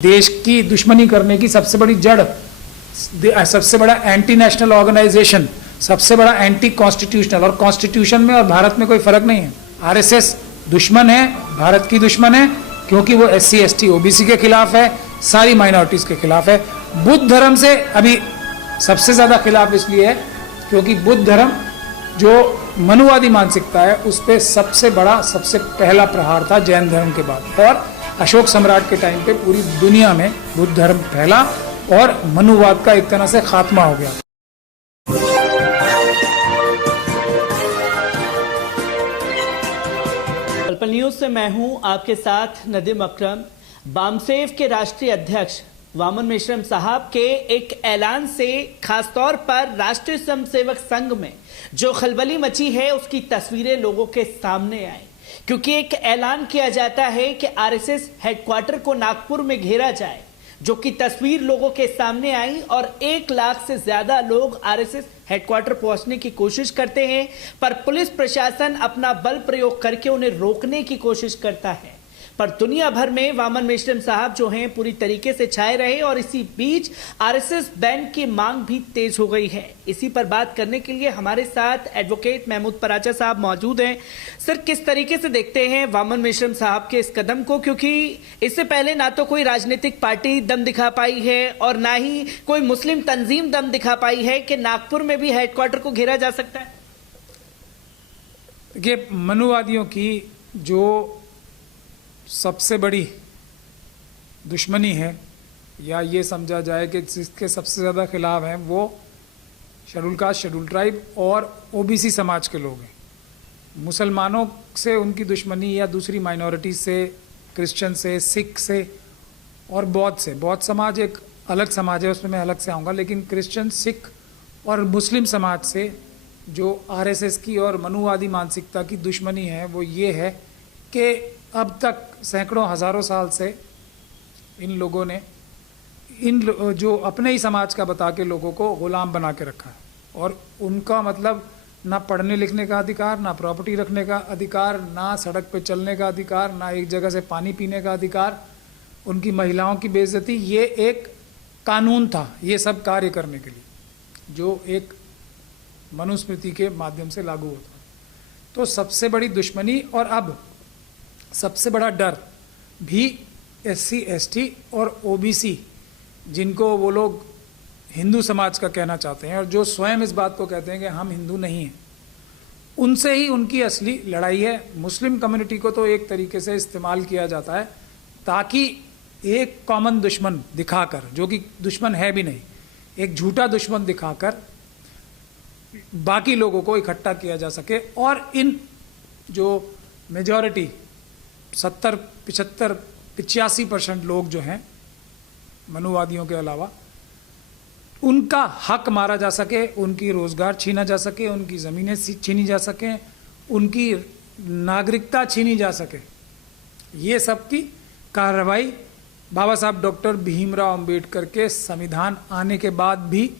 देश की दुश्मनी करने की सबसे बड़ी जड़, सबसे बड़ा एंटी नेशनल ऑर्गेनाइजेशन, सबसे बड़ा एंटी कॉन्स्टिट्यूशनल, और कॉन्स्टिट्यूशन में और भारत में कोई फर्क नहीं है। आरएसएस दुश्मन है, भारत की दुश्मन है, क्योंकि वो SC ST OBC के खिलाफ है, सारी माइनॉरिटीज के खिलाफ है। बुद्ध धर्म से अभी सबसे ज्यादा खिलाफ इसलिए है क्योंकि बुद्ध धर्म जो मनुवादी मानसिकता है उस पर सबसे बड़ा, सबसे पहला प्रहार था जैन धर्म के बाद, और अशोक सम्राट के टाइम पे पूरी दुनिया में बुद्ध धर्म फैला और मनुवाद का एक तरह से खात्मा हो गया। पल न्यूज से मैं हूं आपके साथ नदीम अकरम। बामसेफ के राष्ट्रीय अध्यक्ष वामन मेश्राम साहब के एक ऐलान से खासतौर पर राष्ट्रीय स्वयंसेवक संघ में जो खलबली मची है उसकी तस्वीरें लोगों के सामने आई, क्योंकि एक ऐलान किया जाता है कि आरएसएस हेडक्वार्टर को नागपुर में घेरा जाए, जो कि तस्वीर लोगों के सामने आई और 1 लाख से ज्यादा लोग आरएसएस हेडक्वार्टर पहुंचने की कोशिश करते हैं, पर पुलिस प्रशासन अपना बल प्रयोग करके उन्हें रोकने की कोशिश करता है। पर दुनिया भर में वामन मेश्राम साहब जो हैं पूरी तरीके से छाए रहे और इसी बीच आरएसएस बैन की मांग भी तेज हो गई है। इसी पर बात करने के लिए हमारे साथ एडवोकेट महमूद पराचा साहब मौजूद हैं। सर, किस तरीके से देखते हैं वामन मेश्राम साहब के इस कदम को, क्योंकि इससे पहले ना तो कोई राजनीतिक पार्टी दम दिखा पाई है और ना ही कोई मुस्लिम तंजीम दम दिखा पाई है कि नागपुर में भी हेडक्वार्टर को घेरा जा सकता है। देखिए, मनुवादियों की जो सबसे बड़ी दुश्मनी है, या ये समझा जाए कि जिसके सबसे ज़्यादा खिलाफ हैं, वो शेड्यूल कास्ट, शेड्यूल ट्राइब और OBC समाज के लोग हैं। मुसलमानों से उनकी दुश्मनी या दूसरी माइनॉरिटी से, क्रिश्चियन से, सिख से और बौद्ध से। बौद्ध समाज एक अलग समाज है, उसमें मैं अलग से आऊँगा, लेकिन क्रिश्चियन, सिख और मुस्लिम समाज से जो RSS की और मनुवादी मानसिकता की दुश्मनी है वो ये है कि अब तक सैकड़ों हज़ारों साल से इन लोगों ने जो अपने ही समाज का बता के लोगों को गुलाम बना के रखा है, और उनका मतलब ना पढ़ने लिखने का अधिकार, ना प्रॉपर्टी रखने का अधिकार, ना सड़क पे चलने का अधिकार, ना एक जगह से पानी पीने का अधिकार, उनकी महिलाओं की बेइज्जती। ये एक कानून था ये सब कार्य करने के लिए, जो एक मनुस्मृति के माध्यम से लागू होता। तो सबसे बड़ी दुश्मनी और अब सबसे बड़ा डर भी SC ST और OBC, जिनको वो लोग हिंदू समाज का कहना चाहते हैं और जो स्वयं इस बात को कहते हैं कि हम हिंदू नहीं हैं, उनसे ही उनकी असली लड़ाई है। मुस्लिम कम्युनिटी को तो एक तरीके से इस्तेमाल किया जाता है ताकि एक कॉमन दुश्मन दिखाकर, जो कि दुश्मन है भी नहीं, एक झूठा दुश्मन दिखाकर बाकी लोगों को इकट्ठा किया जा सके, और इन जो मेजॉरिटी 70, 75, 85% लोग जो हैं मनुवादियों के अलावा, उनका हक मारा जा सके, उनकी रोजगार छीना जा सके, उनकी ज़मीनें छीनी जा सकें, उनकी नागरिकता छीनी जा सके। ये सब की कार्रवाई बाबा साहब डॉक्टर भीमराव अंबेडकर के संविधान आने के बाद भी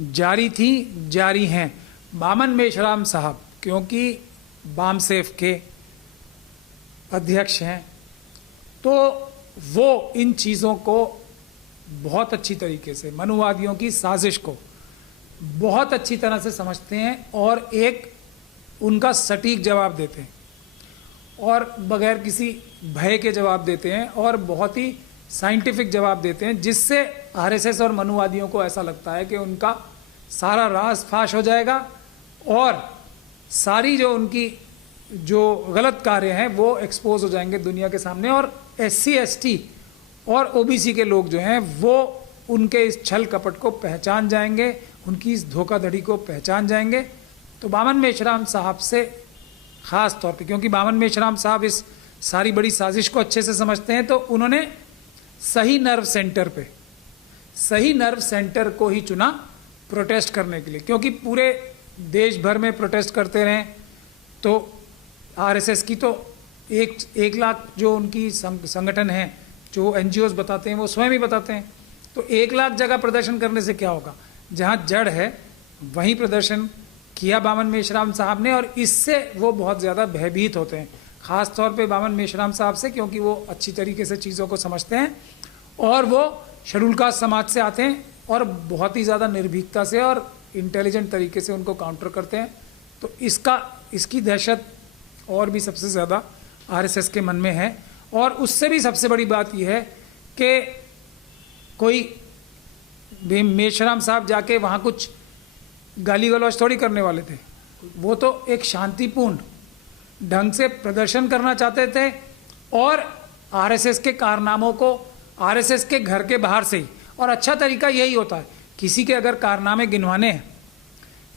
जारी थी, जारी हैं। वामन मेश्राम साहब क्योंकि बामसेफ के अध्यक्ष हैं, तो वो इन चीज़ों को बहुत अच्छी तरीके से, मनुवादियों की साजिश को बहुत अच्छी तरह से समझते हैं और एक उनका सटीक जवाब देते हैं, और बगैर किसी भय के जवाब देते हैं, और बहुत ही साइंटिफिक जवाब देते हैं, जिससे RSS और मनुवादियों को ऐसा लगता है कि उनका सारा राज फाश हो जाएगा और सारी जो उनकी जो गलत कार्य हैं वो एक्सपोज हो जाएंगे दुनिया के सामने, और SC ST और OBC के लोग जो हैं वो उनके इस छल कपट को पहचान जाएंगे, उनकी इस धोखाधड़ी को पहचान जाएंगे। तो वामन मेश्राम साहब से ख़ास तौर पे, क्योंकि वामन मेश्राम साहब इस सारी बड़ी साजिश को अच्छे से समझते हैं, तो उन्होंने सही नर्व सेंटर को ही चुना प्रोटेस्ट करने के लिए, क्योंकि पूरे देश भर में प्रोटेस्ट करते रहें तो RSS की तो 1 लाख जो उनकी संगठन है, जो NGOs बताते हैं, वो स्वयं ही बताते हैं, तो 1 लाख जगह प्रदर्शन करने से क्या होगा। जहाँ जड़ है वहीं प्रदर्शन किया वामन मेश्राम साहब ने, और इससे वो बहुत ज़्यादा भयभीत होते हैं, ख़ास तौर पे वामन मेश्राम साहब से, क्योंकि वो अच्छी तरीके से चीज़ों को समझते हैं और वो शेड्यूल कास्ट समाज से आते हैं और बहुत ही ज़्यादा निर्भीकता से और इंटेलिजेंट तरीके से उनको काउंटर करते हैं। तो इसकी दहशत और भी सबसे ज़्यादा आरएसएस के मन में है। और उससे भी सबसे बड़ी बात यह है कि कोई मेशराम साहब जाके वहाँ कुछ गाली गलौज थोड़ी करने वाले थे, वो तो एक शांतिपूर्ण ढंग से प्रदर्शन करना चाहते थे और आरएसएस के कारनामों को आरएसएस के घर के बाहर से ही, और अच्छा तरीका यही होता है, किसी के अगर कारनामे गिनवाने हैं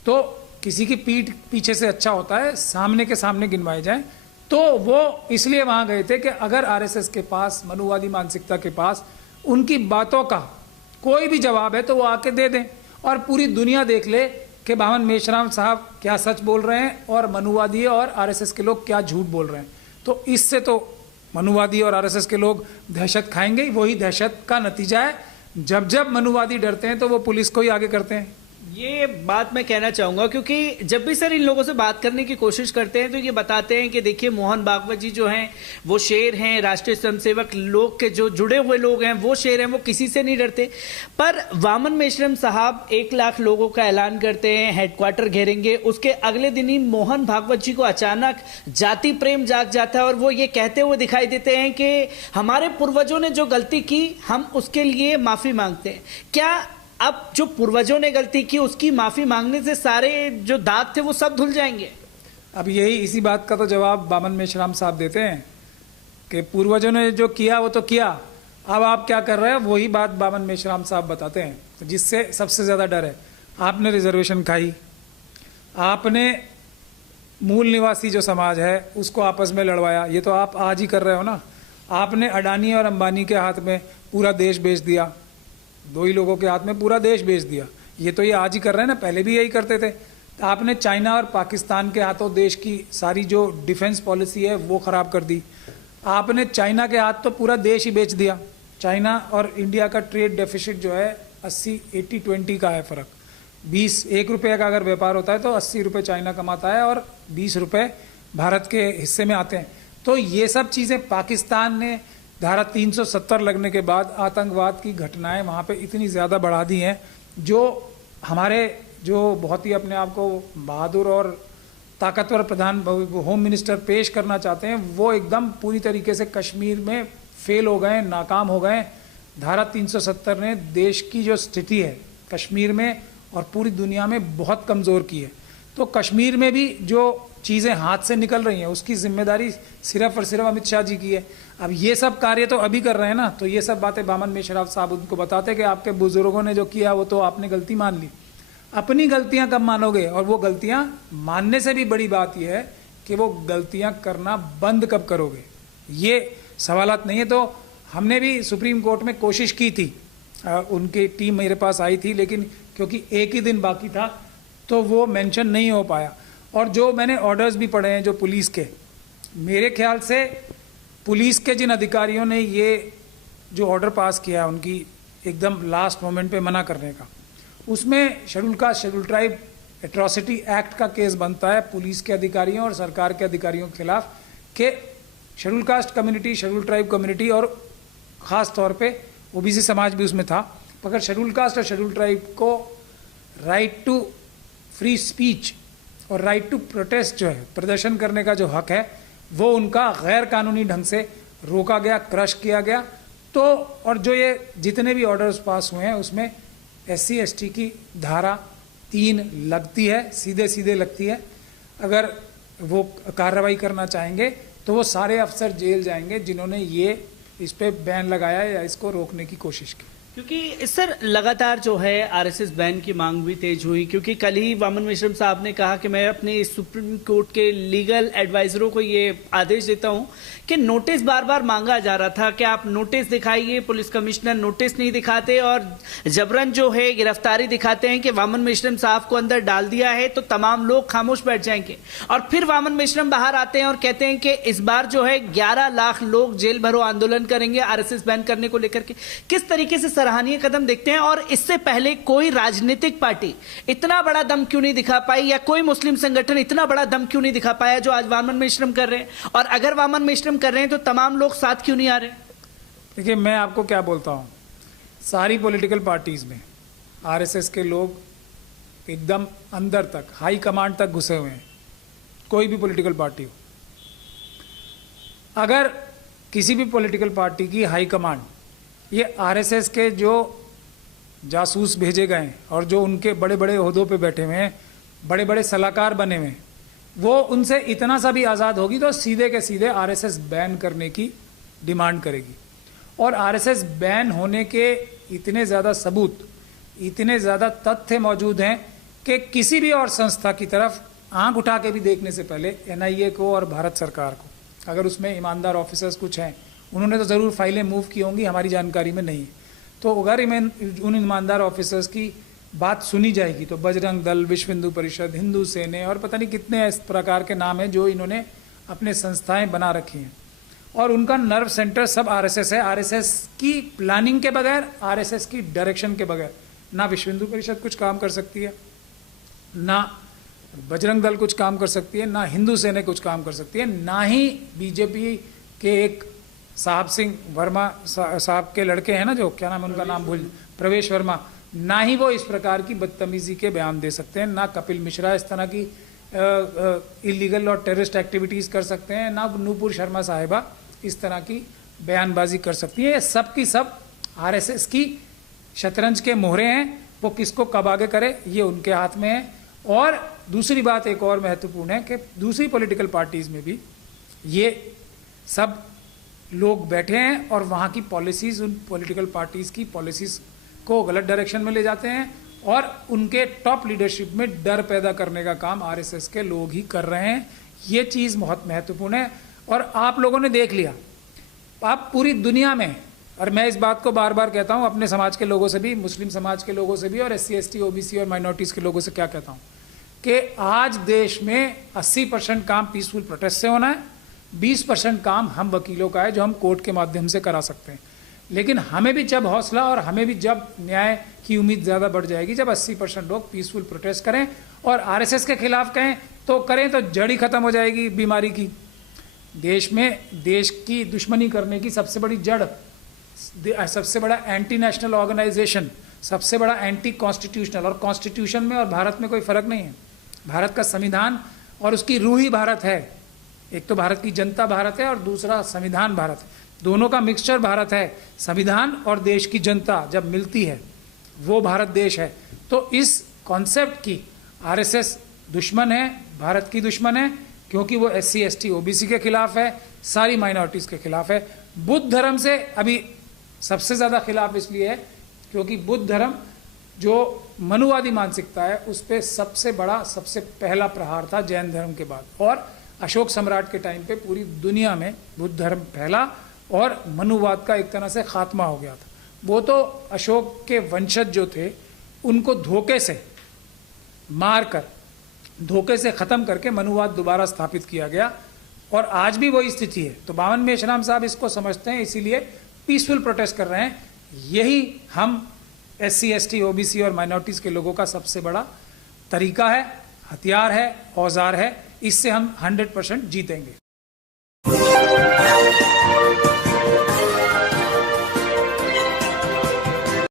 तो किसी की पीठ पीछे से अच्छा होता है सामने के सामने गिनवाए जाएं। तो वो इसलिए वहाँ गए थे कि अगर आरएसएस के पास, मनुवादी मानसिकता के पास उनकी बातों का कोई भी जवाब है तो वो आके दे दें और पूरी दुनिया देख ले कि बामन मेश्राम साहब क्या सच बोल रहे हैं और मनुवादी और आरएसएस के लोग क्या झूठ बोल रहे हैं। तो इससे तो मनुवादी और आरएसएस के लोग दहशत खाएंगे ही। वही दहशत का नतीजा है, जब जब मनुवादी डरते हैं तो वो पुलिस को ही आगे करते हैं। ये बात मैं कहना चाहूंगा, क्योंकि जब भी सर इन लोगों से बात करने की कोशिश करते हैं तो ये बताते हैं कि देखिए मोहन भागवत जी जो हैं वो शेर हैं, राष्ट्रीय स्वयंसेवक लोग के जो जुड़े हुए लोग हैं वो शेर हैं, वो किसी से नहीं डरते। पर वामन मेश्राम साहब 1 लाख लोगों का ऐलान करते हैं, हेडक्वार्टर घेरेंगे, उसके अगले दिन ही मोहन भागवत जी को अचानक जाति प्रेम जाग जाता है और वो ये कहते हुए दिखाई देते हैं कि हमारे पूर्वजों ने जो गलती की हम उसके लिए माफी मांगते हैं। क्या अब जो पूर्वजों ने गलती की उसकी माफी मांगने से सारे जो दाग थे वो सब धुल जाएंगे? अब इसी बात का तो जवाब बामन मेश्राम साहब देते हैं कि पूर्वजों ने जो किया वो तो किया, अब आप क्या कर रहे हैं, वही बात बामन मेश्राम साहब बताते हैं। तो जिससे सबसे ज़्यादा डर है, आपने रिजर्वेशन खाई, आपने मूल निवासी जो समाज है उसको आपस में लड़वाया, ये तो आप आज ही कर रहे हो ना। आपने अडानी और अंबानी के हाथ में पूरा देश बेच दिया, 2 ही लोगों के हाथ में पूरा देश बेच दिया, ये तो ये आज ही कर रहे हैं ना, पहले भी यही करते थे। तो आपने चाइना और पाकिस्तान के हाथों देश की सारी जो डिफेंस पॉलिसी है वो ख़राब कर दी। आपने चाइना के हाथ तो पूरा देश ही बेच दिया। चाइना और इंडिया का ट्रेड डेफिसिट जो है 80-20 का है फ़र्क। 1 रुपये का अगर व्यापार होता है तो 80 रुपये चाइना कमाता है और 20 रुपये भारत के हिस्से में आते हैं। तो ये सब चीज़ें पाकिस्तान ने धारा 370 लगने के बाद आतंकवाद की घटनाएं वहाँ पे इतनी ज़्यादा बढ़ा दी हैं, जो हमारे जो बहुत ही अपने आप को बहादुर और ताकतवर प्रधान होम मिनिस्टर पेश करना चाहते हैं, वो एकदम पूरी तरीके से कश्मीर में फेल हो गए, नाकाम हो गए। धारा 370 ने देश की जो स्थिति है कश्मीर में और पूरी दुनिया में बहुत कमज़ोर की है। तो कश्मीर में भी जो चीज़ें हाथ से निकल रही हैं उसकी जिम्मेदारी सिर्फ और सिर्फ अमित शाह जी की है। अब ये सब कार्य तो अभी कर रहे हैं ना, तो ये सब बातें बामन मेश्राम साहब उनको बताते कि आपके बुजुर्गों ने जो किया वो तो आपने गलती मान ली। अपनी गलतियां कब मानोगे? और वो गलतियां मानने से भी बड़ी बात यह है कि वो गलतियां करना बंद कब करोगे, ये सवालात नहीं है। तो हमने भी सुप्रीम कोर्ट में कोशिश की थी, उनकी टीम मेरे पास आई थी, लेकिन क्योंकि एक ही दिन बाकी था तो वो मेंशन नहीं हो पाया। और जो मैंने ऑर्डर्स भी पढ़े हैं जो पुलिस के, मेरे ख्याल से पुलिस के जिन अधिकारियों ने ये जो ऑर्डर पास किया उनकी एकदम लास्ट मोमेंट पे मना करने का, उसमें schedule caste schedule tribe atrocity act का केस बनता है पुलिस के अधिकारियों और सरकार के अधिकारियों के खिलाफ कि schedule caste community, schedule tribe community और ख़ास तौर पे ओबीसी समाज भी उसमें था, मगर शेड्यूल कास्ट और शेड्यूल ट्राइब को राइट टू फ्री स्पीच और राइट टू प्रोटेस्ट जो है, प्रदर्शन करने का जो हक है, वो उनका गैर कानूनी ढंग से रोका गया, क्रश किया गया। तो और जो ये जितने भी ऑर्डर्स पास हुए हैं उसमें SC/ST की धारा 3 लगती है, सीधे सीधे लगती है। अगर वो कार्रवाई करना चाहेंगे तो वो सारे अफसर जेल जाएंगे जिन्होंने ये इस पे बैन लगाया या इसको रोकने की कोशिश की। क्योंकि सर लगातार जो है आरएसएस बैन की मांग भी तेज हुई, क्योंकि कल ही वामन मेश्राम साहब ने कहा कि मैं अपने सुप्रीम कोर्ट के लीगल एडवाइजरों को ये आदेश देता हूं कि नोटिस बार बार मांगा जा रहा था कि आप नोटिस दिखाइए, पुलिस कमिश्नर नोटिस नहीं दिखाते और जबरन जो है गिरफ्तारी दिखाते हैं कि वामन मेश्राम साहब को अंदर डाल दिया है तो तमाम लोग खामोश बैठ जाएंगे। और फिर वामन मेश्राम बाहर आते हैं और कहते हैं कि इस बार जो है 11 लाख लोग जेल भरो आंदोलन करेंगे आरएसएस बैन करने को लेकर के। किस तरीके से सराहनीय कदम देखते हैं? और इससे पहले कोई राजनीतिक पार्टी इतना बड़ा दम क्यों नहीं दिखा पाई, या कोई मुस्लिम संगठन इतना बड़ा दम क्यों नहीं दिखा पाया जो आज वामन मेश्राम कर रहे हैं? और अगर वामन मेश्राम कर रहे हैं तो तमाम लोग साथ क्यों नहीं आ रहे? देखिए, मैं आपको क्या बोलता हूँ, सारी पॉलिटिकल पार्टीज़ में आरएसएस के लोग एकदम अंदर तक, हाई कमांड तक घुसे हुए हैं, कोई भी पॉलिटिकल पार्टी हो। अगर किसी भी पॉलिटिकल पार्टी की हाई कमांड ये आरएसएस के जो जासूस भेजे गए हैं और जो उनके बड़े बड़े ओहदों पे बैठे हुए हैं, बड़े बड़े सलाहकार बने हुए हैं, वो उनसे इतना सा भी आज़ाद होगी तो सीधे के सीधे आरएसएस बैन करने की डिमांड करेगी। और आरएसएस बैन होने के इतने ज़्यादा सबूत, इतने ज़्यादा तथ्य मौजूद हैं कि किसी भी और संस्था की तरफ आंख उठा के भी देखने से पहले एनआईए को और भारत सरकार को, अगर उसमें ईमानदार ऑफिसर्स कुछ हैं, उन्होंने तो ज़रूर फाइलें मूव की होंगी, हमारी जानकारी में नहीं है। तो अगर उन ईमानदार ऑफिसर्स की बात सुनी जाएगी तो बजरंग दल, विश्व हिंदू परिषद, हिंदू सेना और पता नहीं कितने इस प्रकार के नाम हैं जो इन्होंने अपने संस्थाएं बना रखी हैं, और उनका नर्व सेंटर सब आरएसएस है। आरएसएस की प्लानिंग के बगैर, आरएसएस की डायरेक्शन के बगैर ना विश्व हिंदू परिषद कुछ काम कर सकती है, ना बजरंग दल कुछ काम कर सकती है, ना हिंदू सेना कुछ काम कर सकती है, ना ही बीजेपी के एक साहब सिंह वर्मा साहब के लड़के हैं ना, जो क्या नाम है उनका, नाम भूल, प्रवेश वर्मा, ना ही वो इस प्रकार की बदतमीजी के बयान दे सकते हैं, ना कपिल मिश्रा इस तरह की इलीगल और टेररिस्ट एक्टिविटीज़ कर सकते हैं, ना नूपुर शर्मा साहिबा इस तरह की बयानबाजी कर सकती है। ये सब की सब आरएसएस की शतरंज के मोहरे हैं, वो किसको कब आगे करे ये उनके हाथ में है। और दूसरी बात एक और महत्वपूर्ण है कि दूसरी पॉलिटिकल पार्टीज़ में भी ये सब लोग बैठे हैं और वहाँ की पॉलिसीज़, उन पॉलिटिकल पार्टीज़ की पॉलिसीज़ को गलत डायरेक्शन में ले जाते हैं, और उनके टॉप लीडरशिप में डर पैदा करने का काम आरएसएस के लोग ही कर रहे हैं। ये चीज़ बहुत महत्वपूर्ण है। और आप लोगों ने देख लिया, आप पूरी दुनिया में, और मैं इस बात को बार बार कहता हूँ अपने समाज के लोगों से भी, मुस्लिम समाज के लोगों से भी, और SC ST OBC और माइनॉरिटीज़ के लोगों से क्या कहता हूँ कि आज देश में 80% काम पीसफुल प्रोटेस्ट से होना है, 20% काम हम वकीलों का है जो हम कोर्ट के माध्यम से करा सकते हैं। लेकिन हमें भी जब हौसला और हमें भी जब न्याय की उम्मीद ज़्यादा बढ़ जाएगी, जब 80% लोग पीसफुल प्रोटेस्ट करें और आरएसएस के खिलाफ कहें तो करें, तो जड़ ही खत्म हो जाएगी बीमारी की। देश में देश की दुश्मनी करने की सबसे बड़ी जड़, सबसे बड़ा एंटी नेशनल ऑर्गेनाइजेशन, सबसे बड़ा एंटी कॉन्स्टिट्यूशनल, और कॉन्स्टिट्यूशन में और भारत में कोई फ़र्क नहीं है। भारत का संविधान और उसकी रूह ही भारत है। एक तो भारत की जनता भारत है और दूसरा संविधान भारत है, दोनों का मिक्सचर भारत है। संविधान और देश की जनता जब मिलती है वो भारत देश है। तो इस कॉन्सेप्ट की आरएसएस दुश्मन है, भारत की दुश्मन है, क्योंकि वो SC ST OBC के खिलाफ है, सारी माइनॉरिटीज़ के खिलाफ है। बुद्ध धर्म से अभी सबसे ज़्यादा खिलाफ इसलिए है क्योंकि बुद्ध धर्म जो मनुवादी मानसिकता है उस पर सबसे बड़ा, सबसे पहला प्रहार था जैन धर्म के बाद, और अशोक सम्राट के टाइम पे पूरी दुनिया में बुद्ध धर्म फैला और मनुवाद का एक तरह से खात्मा हो गया था। वो तो अशोक के वंशज जो थे उनको धोखे से मार कर, धोखे से ख़त्म करके मनुवाद दोबारा स्थापित किया गया, और आज भी वही स्थिति है। तो बावन मेश्राम साहब इसको समझते हैं, इसीलिए पीसफुल प्रोटेस्ट कर रहे हैं। यही हम SC ST OBC और माइनॉरिटीज़ के लोगों का सबसे बड़ा तरीका है, हथियार है, औजार है। इससे हम 100% जीतेंगे।